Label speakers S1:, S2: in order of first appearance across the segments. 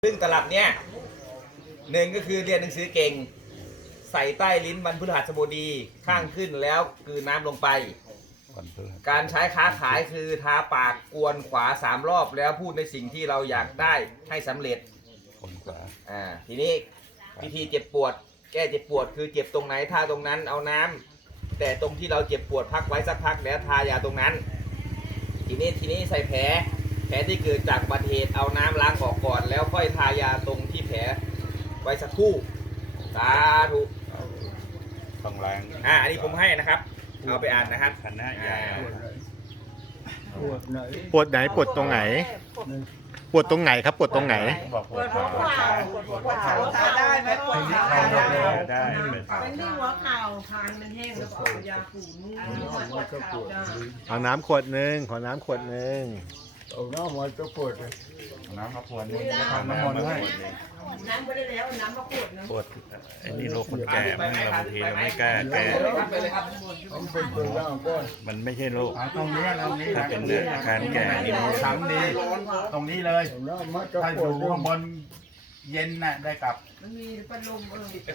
S1: ซึ่งตลับเนี้ยหนึ่งก็คือเรียนหนังสือเก่งใส่ใต้ลิ้นวันพฤหัสบดีข้างขึ้นแล้วคือน้ำลงไปการใช้ค้าขายคือทาปากกวนขวา3 รอบแล้วพูดในสิ่งที่เราอยากได้ให้สำเร็จทีนี้วิธีเจ็บปวดแก้เจ็บปวดคือเจ็บตรงไหนทาตรงนั้นเอาน้ำแต่ตรงที่เราเจ็บปวดพักไว้สักพักแล้วทายาตรงนั้นทีนี้ใส่แผลที่เกิดจากอุบัติเหตุเอาน้ำล้างออกก่อนแล้วค่อยทายาตรงที่แผลไว้สักครู่สาธุ
S2: ต้องแรง
S1: อันนี้ผมให้นะครับเอาไปอ่านนะครับ
S2: คณะยา
S3: ปวดไหนปวดตรงไหนปวดตรงไหนครับปวดตรงไหน
S2: บอกปวดหัวเข่า
S4: ปวดเข่าทาได้ไหมปวดเข่า
S2: ได้
S4: เป็นที่หัวเข่าทานมันแห้งแล้วก็เอายาปูนวดเข่า
S3: เอาน้ำขวดหนึ่งขอน้ำขวดหนึ่ง
S5: เอาน้ำมันจะปวดเลย
S2: น้ำมาปวดนี่ทำน้ำมันให้
S4: น้ำไม่ได้แล้วน้ำมาปวดนะ
S2: ปวดไอ้นี่โรคคนแก่มั้งเราบางทีเราไม่กล้าแก้
S5: ต้องเป็นตัวย่างก้อน
S2: มันไม่ใช่โรค
S6: ตรงนี้
S2: ถ้าเป็นอาการแก่นี่
S6: ซ้ำดีตรงนี้เลยถ้าอยู่ข้างบนเย็นน่ะได้กลับ
S4: มันมีพัดลม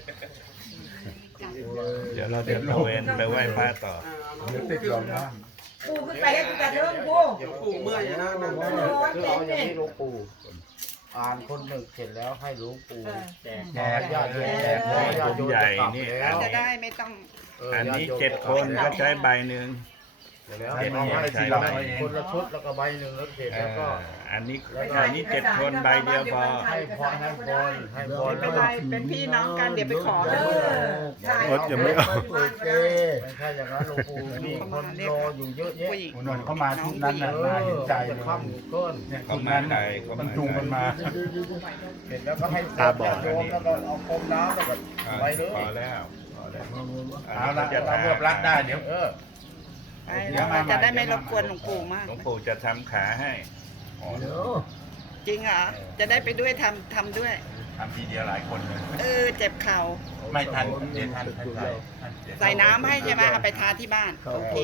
S2: เดี๋ยวเราเดินตะเวนไปไหว้พระต่อ
S5: ติดลมนะ
S4: ปูขึ้นไปให้กระเทิงปู
S5: ปู่เมื่อยนะนั่นคือเอาอย่างนี้หลวงปู่อ่านคนหนึ่งเสร็จแล้วให้หลวงปู่แจกญาติโยมแจกญาติโยม
S2: ใหญ่นี่
S4: จะได้ไม่ต้อง
S2: อันนี้7 คนก็ใช้ใบหนึ่ง
S5: แล้วเอาให้ทีละคนละชุดแล้วก็ใบหนึ่งแล้วเสร็จแล้วก็
S2: อันนี้7 คนใบเดียวพอ
S5: ให้พรแล้วก็
S4: เป็นพี่น้องกันเดี๋ยวไปขอ
S3: รถยังไม่ออก
S5: ไม่ใช่อย่างนั้นหลวงปู่มีคนรออยู่เยอะแยะ
S6: นนเขามาทุกนั้นน่ะน่าเห็นใจเลย
S2: เขามาไหน
S6: มันจูงมันมา
S5: เสร็จแล้วก็ให้ตาบอดแล้วก็เอาพรมน้ำแล้วก็ไปเลย
S2: พอแล้ว
S6: เอาละเรารวบรัดได้เดี๋ยว
S4: จะได้ไม่รบกวนหลวงปู่มาก
S2: หลวงปู่จะทำขาให้
S4: จริงเหรอจะได้ไปด้วยทำด้วย
S2: ทำทีเดียวหลายคนเลย
S4: เจ็บเข่า
S2: ไม่ทันเดี๋ยวทัน
S4: ใส่น้ำให้ใช่ไหมเอาไปทาที่บ้านโอเค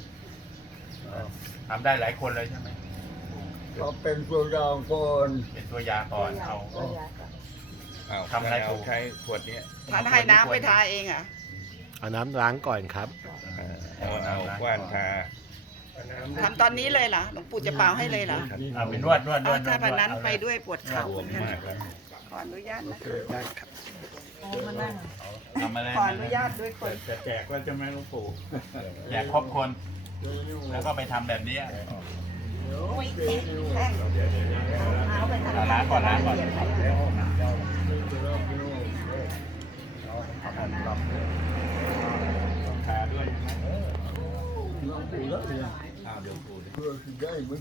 S2: ทำได้หลายคนเลยใช่ไหม
S5: เราเป็นตัวอย่างก่อน
S2: เป็นตัวอย่างก่อนเอาทำอะไรผมใช้ขวดนี้
S4: ทาให้น้ำไปทาเองอ่ะ
S3: เอาน้ำล้างก่อนครับ
S2: เอาว่านทา
S4: ทำตอนนี้เลยเหรอหลวงปู่จะเป่าให้เลยเหรอ
S2: เอาเป็นนวด
S4: ถ้าแบบนั้นไปด้วยปวดเข่าขออนุญาตนะ
S3: ได้ครับ
S4: มานั่งขออนุญาตด้วยคน
S2: จะแจกว่าจะไม่หลวงปู่แจกครบคนแล้วก็ไปทำแบบนี้ล้างก่อนทาด้วย
S5: ปู่แล้วเนี่ย
S2: เดี๋ยวปู่
S5: เพื่อที่ได้ไหม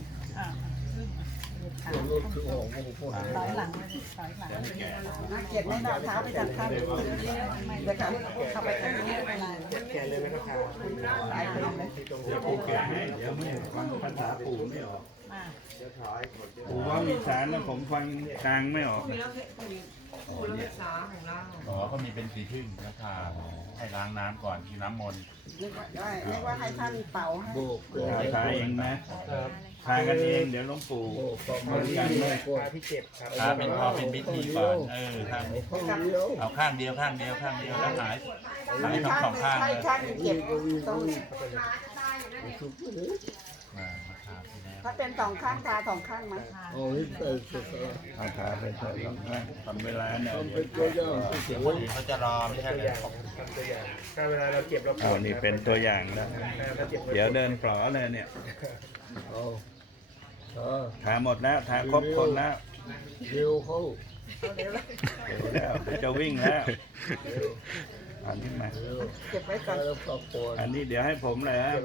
S5: รถคือออกมาพอ
S4: ถอยหลังเกียรติไม่นอนเท้าไปจับข้างเดี๋ยวเข้าไปตรงนี้
S5: แกเลยไหมครับ
S4: หลายคนเลย
S2: เดี๋ยวปู่แกให้เดี๋ยวไม่ฟังภาษาปู่ไม่ออกปู่ว่ามีสารแล้วผมฟังกลางไม่ออกเขามีเป็นสีพึ่งแล้วทาให้ล้างน้ำก่อนที่น้ำมนต์
S4: เรียกว่าให้ท่านเป่าให้
S2: ทาเองนะทากันเองเดี๋ยวหลวงปู่บริการด้วย
S5: ที่เจ็บครับ
S2: ทาเป็นพอเป็นพิธีก่อนทาเอาข้างเดียวแล้วหายทั้งสองข้าง
S4: เลยข้างเจ็บตรงถ้าเป็น2 ข้างทา2 ข้างไหม
S2: ทาเป็น2 ข้างทำเวลาเนี่ย
S5: เขาจะรอไม่ใช่เลย
S6: ถ้าเวลาเราเจ็บเราปวด
S2: นี่เป็นตัวอย่างแล้วเดี๋ยวเดินปลอเลยเนี่ยทาหมดแล้วทาครบคนแล้ว
S5: เร็วเขา
S2: แล้วจะวิ่งแล้วอันนี้มา
S4: เก็บไว้ก่อน
S2: อันนี้เดี๋ยวให้ผมเลยฮะ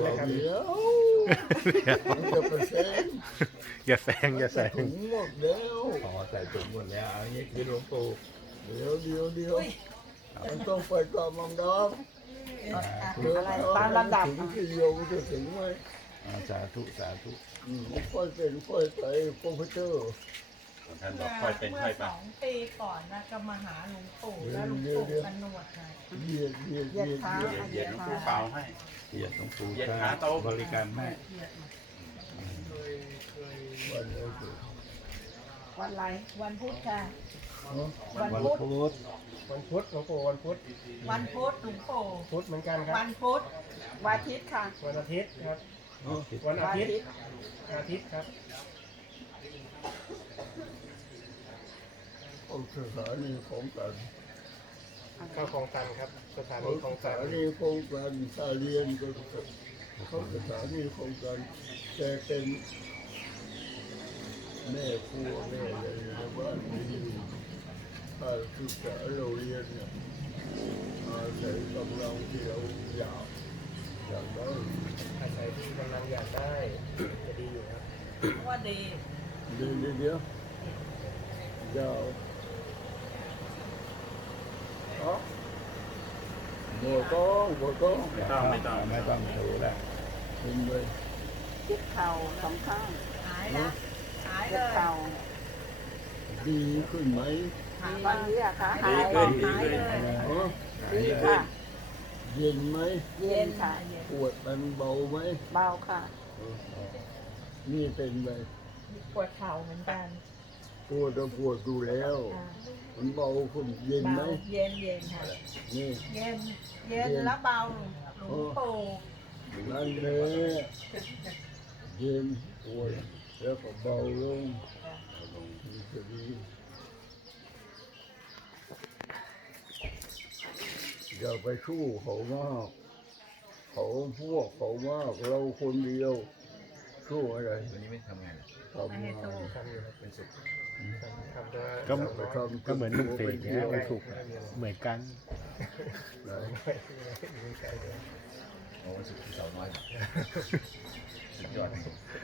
S3: อย่าแซง
S5: หมดแล้ว
S2: ใส่ถุงหมดแล้วอันนี้คือหลวงปู่
S5: เดี๋ยวมันต้องไปตามลำดับ
S4: อะไรตามลำดับ
S5: ที่โยมจะถึงไหม
S2: สาธุ
S5: ค่อยเป็นค่อยไปพระพุทธเจ้า
S2: ท่านบอกค่อยเป็นค่อยไป
S7: 2 ปีก่อนนะก็มาหาหลวงปู่แล้วหลวงปู่กันหนวดไง
S5: เหยียดห
S2: ลวงปู่เป่าให้เหยียดหลวงปู่ขาโตบริการให้
S4: วันอะไร
S7: วันพุธค่ะ
S4: วันพุธ
S8: วันพุธหลวงปู่วันพุธ
S7: วันพุธหลวงปู่
S8: พุธเหมือนกันครับ
S7: วันพุธ
S4: วันอาทิตย์ค่ะ
S8: วันอาทิตย์ครับ
S4: วันอาทิตย์
S8: อาทิตย์ครับ
S5: สถานีของกัน
S8: เข้าคลองตันครับสถานีคลอง
S5: ส
S8: ตัน
S5: ถานีของกันถ้าเรียนก็เขาสถานีของกันแต่เป็นแม่ครัวแม่อะไรในบ้านนี้ถ้าศึกษาเราเรียนเนี่ยอาศัยกำลังที่เราอยากได้
S8: อาศัยที่กำลังอยากได้จะดีอยู่ครับ
S7: ว่าดี
S5: เดี๋ยวยาวอ๋อบัวต้อง
S2: ไม่ต้องถือแล้ว
S5: เป็นเลย
S4: เจ็บเข่าสองข้าง
S7: หายแล้วหายเล
S4: เจ็บ
S7: ย
S4: เข่า
S5: ดีขึ้นไหม
S7: หาย
S4: ตอนนี้อะคะหาย
S7: หายเลย
S5: อ๋อ
S4: ดีค่ะ
S5: เย็นไหม
S4: เย็นค่ะ
S5: ปวดมันเบาไหม
S4: เบาค่ะ
S5: นี่เป็นไง
S7: ปวดเข่าเหมือนกัน
S5: ปวดก็ปวดดูแล้ว มันเบาขึ้นเย็นไหม
S7: เบาเย็นเย็นค่ะ
S5: นี่
S7: เย็นเย็นแล้วเบาหลวงปู่
S5: นั่นเลยเย็นปวดแล้วก็เบาลงนี่จะดีอย่าไปสู้เขามากเขาพวกเขามากเราคนเดียวสู้อะไร
S1: วันนี้ไม่ทำงาน
S5: ทำงาน
S8: ทำอยู่ครับ
S1: เป็นสุข
S8: ทำได้
S3: ก็
S5: ไปทำ
S3: ก็เหมือนลุงเสกเนี่ยไปถูกเหมือนกัน
S5: ไหน
S1: โอ้วันศุกร์ที่เสาน้อยสุดยอด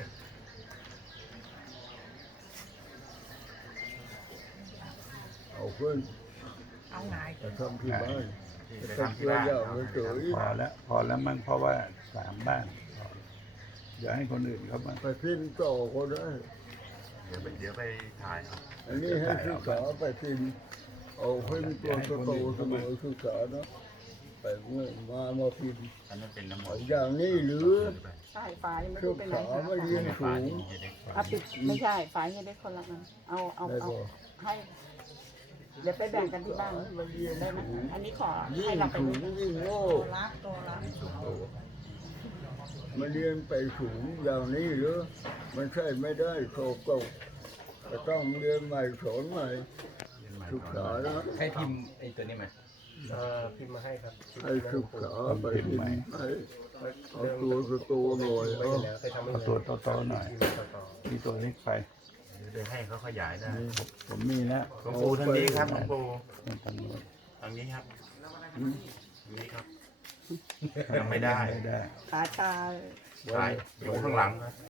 S5: เอาขึ้น
S7: เอาไง
S5: จะทำที่บ้าน
S6: ไป
S5: จะ
S6: ทำที่
S5: ทำตัว
S6: บ้าน
S5: อย่างเฉย
S2: พอแล้วมั้งเพราะว่า3 บ้านพออย่าให้คนอื่นเข้ามา
S5: ไปพิมพ์ต่อก็ได้
S6: เดี๋ยวไปถ่ายเอา
S5: อันนี้ให้ศึกษาไปพิมพ์เอาพิมพ์ตัวโตๆเสมอศึกษานะไปเมื่อมาพิมพ์
S6: อันนั้นเป็นน้ำม
S5: เอา
S6: นต์
S5: อย่างนี้หรือ
S4: ใช่ฝายไม่
S5: ศึ
S4: รู้
S5: ก
S4: เป็นไร
S5: ษา
S4: ค่ะ
S5: มาเรียนสูง
S4: เอาปิดไม่ใช่ฝายยังได้คนละอันเอา
S5: ได้บ่
S4: ให้ เดี๋ยวไปแบ่งกันที่บ้าน
S5: มาเรียน
S4: ได้ไหม
S5: สูง
S4: อันนี้ขอ
S5: ยิ่
S4: ให้
S5: ง
S4: เราไป
S5: สูงยิ่งโง่
S7: ตัวรักตัวรัก
S5: มาเรียนไปสูงอย่างนี้หรือมันใช่ไม่ได้โตเก่าจะต้องเรียนใหม่สอนใหม่ศึกษานะ
S1: ให้พิมพ์ไอ้ตัวนี้มา
S8: พิมพ์มาให้ครับ
S5: ให้ศึกษาไปพิมพ์ให้เอาตัวโตๆหน่อย
S8: ไป
S5: เอา
S8: แล้วไปทำไม่
S2: เอาตัวโตๆหน่อย
S8: ต่อ
S2: มีตัวเล็กไป
S6: เดี๋ยวให้เขาขยายได้
S2: ผมมีแล้ว
S6: หลวงปู่ทางนี้ครับหลวงปู่
S2: ทางนู้น
S6: ทางนี้ครับทางนี้ครับยังไม่ได้
S2: ไม่ได้
S4: ขาชา
S6: ถ่ายอยู่ข้างหลังครับ